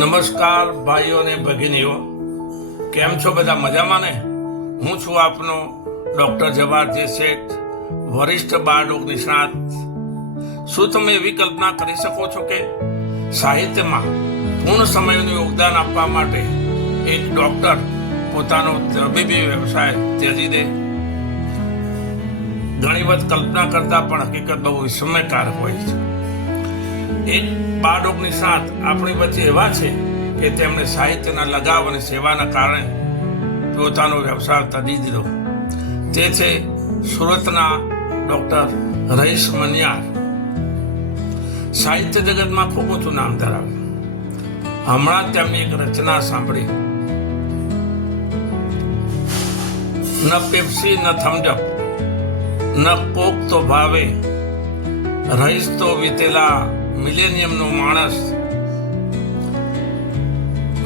નમસ્કાર ભાઈઓ અને ભગીનીઓ, કેમ છો બધા? મજામાં ને? હું છું આપનો ડોક્ટર જવાહર જે શેઠ, વરિષ્ઠ બાળરોગ નિષ્ણાત. શું તમે એવી કલ્પના કરી શકો છો કે સાહિત્યમાં પૂર્ણ સમયનું યોગદાન આપવા માટે એક ડોક્ટર પોતાનો તબીબી વ્યવસાય ત્યજી દે? ઘણી વખત કલ્પના કરતા પણ હકીકત બહુ વિસ્મયકારક હોય છે. એક બાળરોગ નિષ્ણાત આપણી વચ્ચે એવા છે કે તેમણે સાહિત્યના લગાવ અને સેવાના કારણે પોતાનો વ્યવસાય ત્યજી દીધો. તે છે સુરતના ડોક્ટર રહીશ મનિયાર. સાહિત્ય જગતમાં ખૂબ ઊંચું નામ ધરાવે. હમણાં તેમની એક રચના સાંભળી, ન પેપ્સી ન થમ્સઅપ ન કોક તો ભાવે, રહીશ તો વીતેલા મિલેનિયમનો માણસ,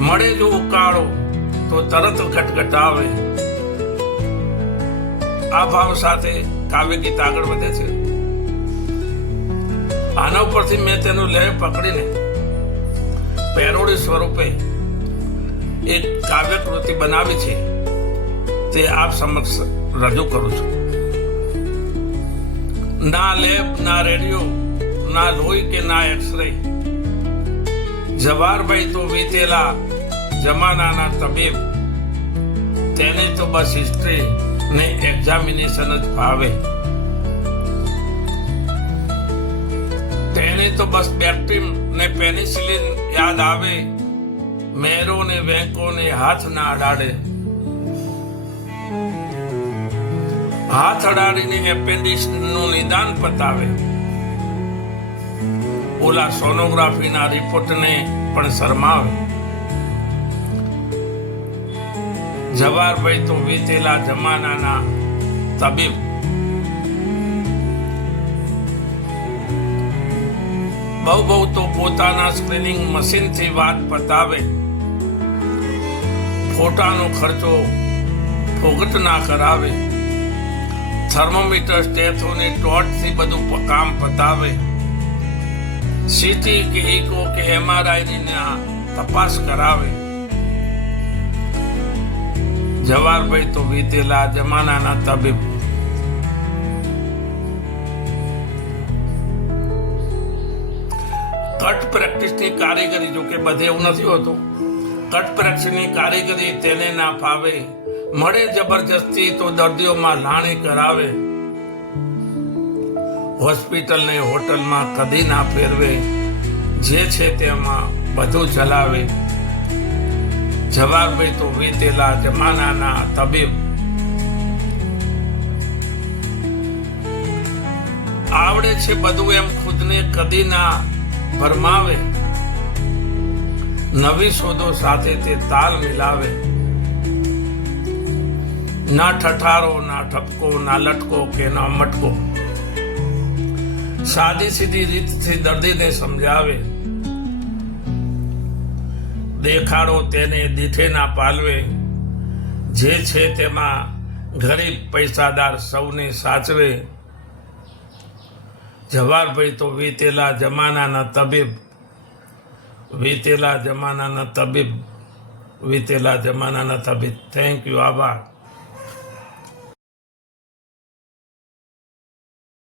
મળે જો ઉકાળો તો તરત ખટખટાવે. આ ભાવ સાથે કાવ્ય ગીત આગળ વધે છે. આના ઉપરથી મેં તેનું લય પકડીને પેરોડી સ્વરૂપે એક કાવ્ય કૃતિ બનાવી છે, તે આપ સમક્ષ રજૂ કરું છું. ના લેબ, ના રેડિયો, ના લોહી કે ના એક્સરે, જવાહરભાઈ તો વીતેલા જમાનાના તબીબ. તેને તો બસ હિસ્ટ્રી ને એક્ઝામિનેશન જ ભાવે. તેને તો બસ બેક્ટીમ ને પેનિસિલિન યાદ આવે. મેરો ને વેંકો ને હાથ ના અડાડે. હાથ અડાડીને એપેન્ડિક્સ નું નિદાન પતાવે. ઓલા સોનોગ્રાફીના રિપોર્ટને પણ શરમાવે. જવાહરભાઈ તો વીતેલા જમાનાના તબીબ. બહુ તો પોતાના સ્ક્રીનિંગ મશીનથી વાત પતાવે. ફોટાનો ખર્ચો ફોગટ ના કરાવે. થર્મોમીટર સ્ટેથોની ટોર્ચથી બધું કામ પતાવે. સીટી કે ઇકો કે એમઆરઆઈ તપાસ કરાવે. જવાહરભાઈ તો વીતેલા જમાનાના તબીબ. કટ પ્રેક્ટિસની કારીગરી, જો કે બધે એવું નથી હોતું. કટ પ્રેક્ટિસની કારીગરી તેને ના ફાવે. મળે જબરજસ્તી તો દર્દીઓમાં લાણી કરાવે. હોસ્પિટલ ને હોટલમાં કદી ના ફેરવે. જે છે તેમાં બધું ચલાવે. જવાહરભાઈ તો વીતેલા જમાનાના તબીબ. આવડે છે બધું એમ ખુદને કદી ના ભરમાવે. નવી શોધો સાથે તે તાલ મિલાવે. ના ઠઠારો, ના ઠપકો, ના લટકો કે ના મટકો. સાદી સીધી રીતથી દર્દીને સમજાવે. દેખાડો તેને દીઠે ના પાલવે. જે છે તેમાં ગરીબ પૈસાદાર સૌને સાચવે. જવાહરભાઈ તો વીતેલા જમાનાના તબીબ. વીતેલા જમાનાના તબીબ. વીતેલા જમાનાના તબીબ. Thank you. આભાર.